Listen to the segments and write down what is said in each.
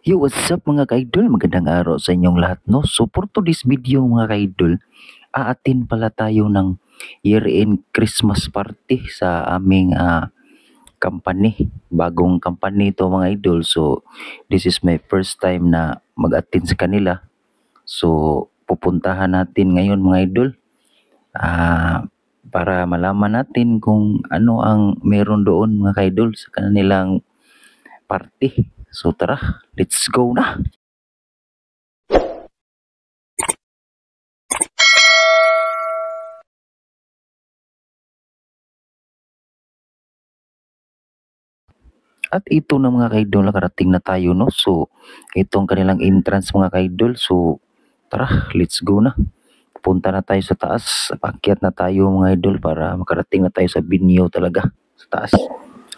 Yo, what's up mga ka-idol? Magandang araw sa inyong lahat, no? So, for today's video mga ka-idol, aatin pala tayo ng year-end Christmas party sa aming company. Bagong company ito mga idol. So, this is my first time na mag-attend sa kanila. So, pupuntahan natin ngayon mga idol. Para malaman natin kung ano ang meron doon mga ka-idol sa kanilang party. So, tara, let's go na! At ito na mga ka-idol, nakarating na tayo, no? So, itong kanilang entrance mga ka-idol. So, tara, let's go na. Punta na tayo sa taas. Paakyat na tayo mga idol para makarating na tayo sa venue talaga sa taas.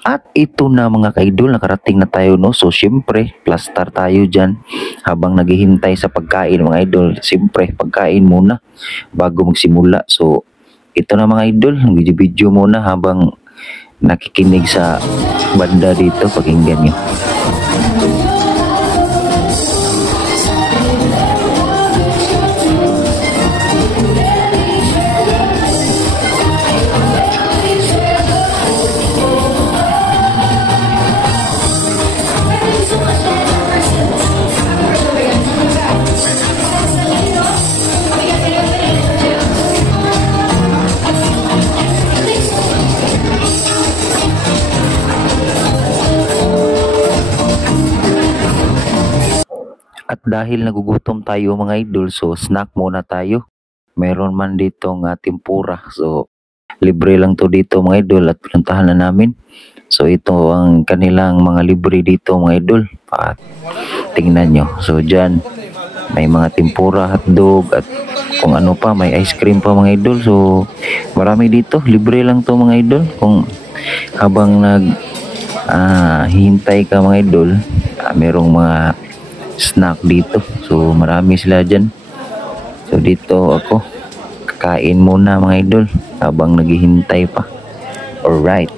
At ito na mga ka-idol, nakarating na tayo, no? So, syempre, plaster tayo dyan habang naghihintay sa pagkain mga idol. Syempre, pagkain muna bago magsimula. So, ito na mga idol, video muna habang nakikinig sa banda dito, pakinggan nyo. At dahil nagugutom tayo mga idol, so snack muna tayo. Mayroon man dito ng tempura. So libre lang to dito mga idol at pinuntahan na namin. So ito ang kanilang mga libre dito mga idol. At tingnan nyo. So dyan may mga tempura, hotdog at kung ano pa, may ice cream pa mga idol. So marami dito. Libre lang to mga idol. Kung habang hihintay ka mga idol, merong mga snack dito. So marami sila dyan. So dito ako kakain muna mga idol habang naghihintay pa. Alright.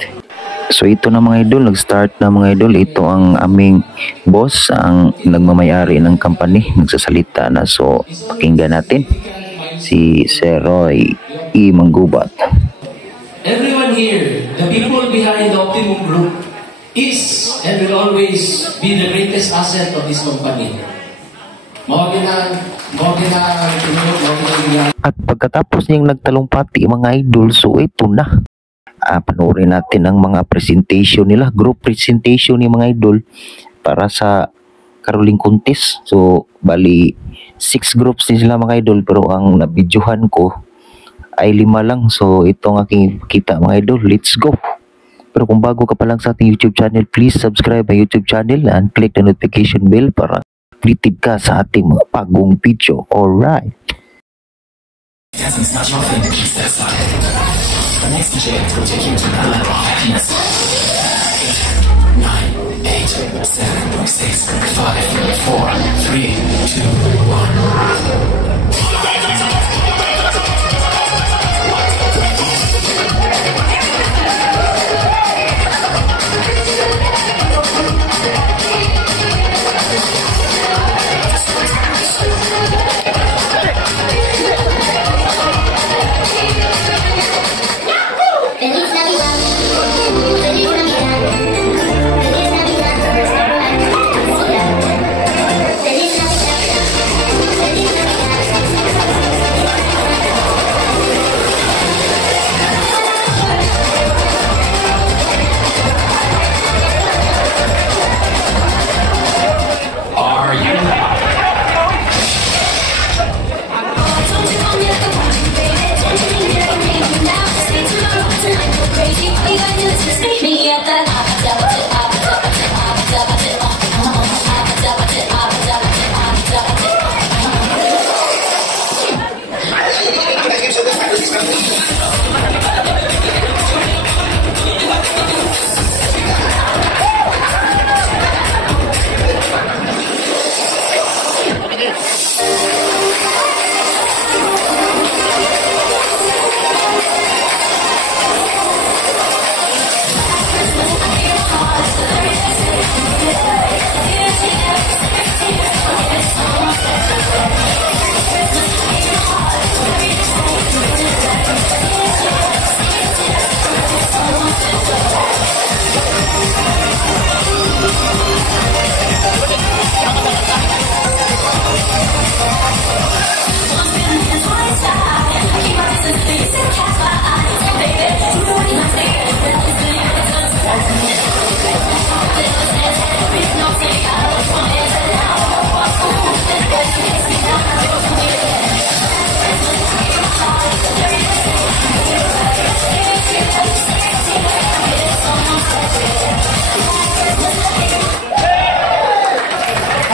So ito na mga idol, nag-start na mga idol. Ito ang aming boss, ang nagmamayari ng company, nagsasalita na. So pakinggan natin si Sir Roy E. Manggubat. Everyone here, the people behind the Optimum Group is and will always be the greatest asset of this company. At pagkatapos niyang nagtalumpati mga idol, so ito na. Panoorin natin ang mga presentation nila, group presentation ni mga idol para sa Caroling Contest. So bali 6 groups din sila mga idol, pero ang nabidyohan ko ay 5 lang. So ito ang aking kita mga idol. Let's go! Pero kung bago ka pa lang sa ating YouTube channel, please subscribe my YouTube channel and click the notification bell para updated ka sa ating mga bagong video. Alright.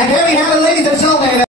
And here we have it, ladies and gentlemen.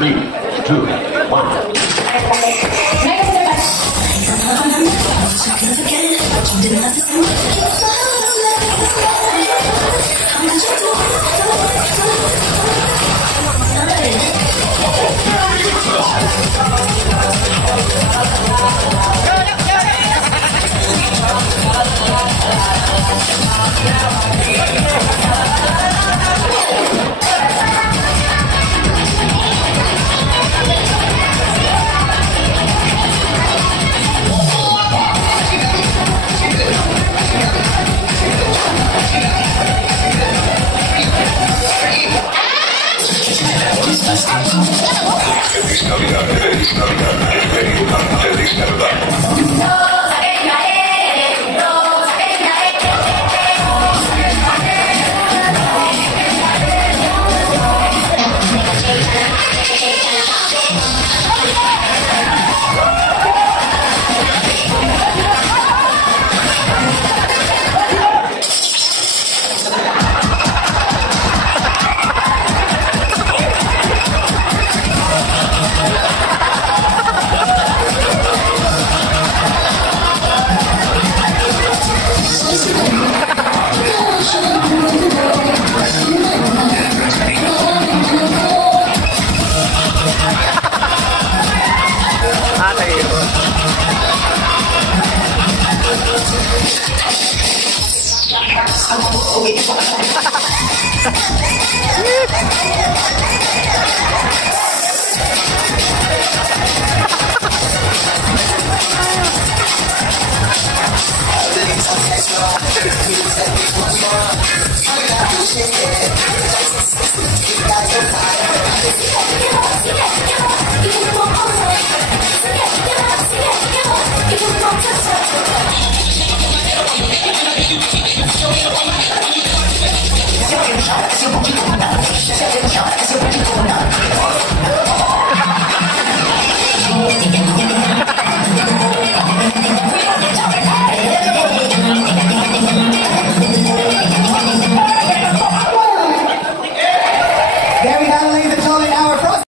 3, 2, 1. There we have, ladies and gentlemen, our first.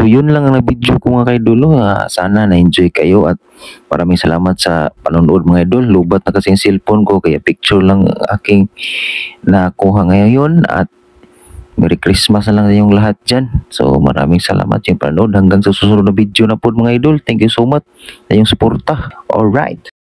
So yun lang ang na-video ko mga ka-idol. No? Sana na-enjoy kayo at maraming salamat sa panonood mga idol. Lubat na kasi yung cellphone ko kaya picture lang aking nakuha ngayon at Merry Christmas na lang yung lahat dyan. So maraming salamat yung panonood. Hanggang sa susunod na video na po mga idol. Thank you so much sa yung suporta. Alright.